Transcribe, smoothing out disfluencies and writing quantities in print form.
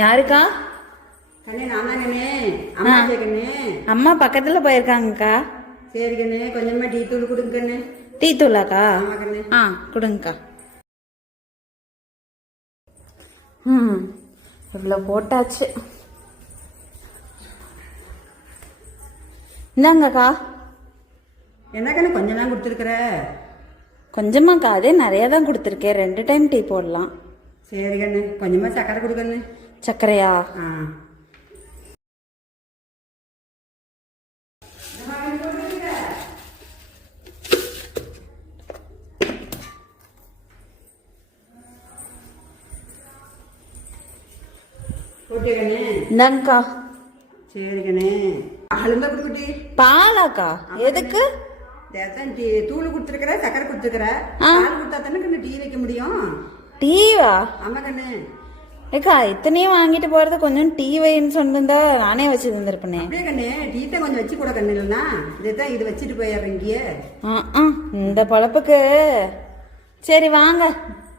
யாருக்கா? கண்ணே நான் தான் கண்ணே. அம்மா கண்ணே. அம்மா பக்கத்துல போயிருக்காங்கக்கா. சரி கண்ணே, கொஞ்சமா டீ தூள் கொடுங்க கண்ணே. டீ தூளாக்கா? ஆமா கண்ணே. கொடுங்கக்கா. இவ்வளோ போட்டாச்சு. இந்தாங்கக்கா. என்ன கண்ணே கொஞ்சம் தான் கொடுத்துருக்குற? கொஞ்சமாக்கா, அதே நிறைய தான் கொடுத்துருக்கேன். 2 டைம் டீ போடலாம். சரி கண்ணே, கொஞ்சமா சக்கரை கொடுக்கண்ணே. சர்க்கரையா? இந்தாங்கக்கா. சரி கண்ணே. பாலுந்தா குடி. பாலாக்கா? எதுக்கு? தூள் கொடுத்துருக்குற, சக்கரை கொடுத்துருக்குற. பால் கொடுத்தா தானே கண்ணு டீ வைக்க முடியும். டீவா? ஆமா கண்ணு. ஏக்கா, இத்தனையும் வாங்கிட்டு போறது, கொஞ்சம் டீ வைன்னு சொன்னா நானே வச்சு தந்துருப்பேனே. அப்படியே கண்ணு, டீ தான் கொஞ்சம் வச்சு கூட கண்ணு. இல்லைன்னா இதுதான் இது வச்சுட்டு போயிடுறீங்க. இந்த பழப்புக்கு. சரி வாங்க.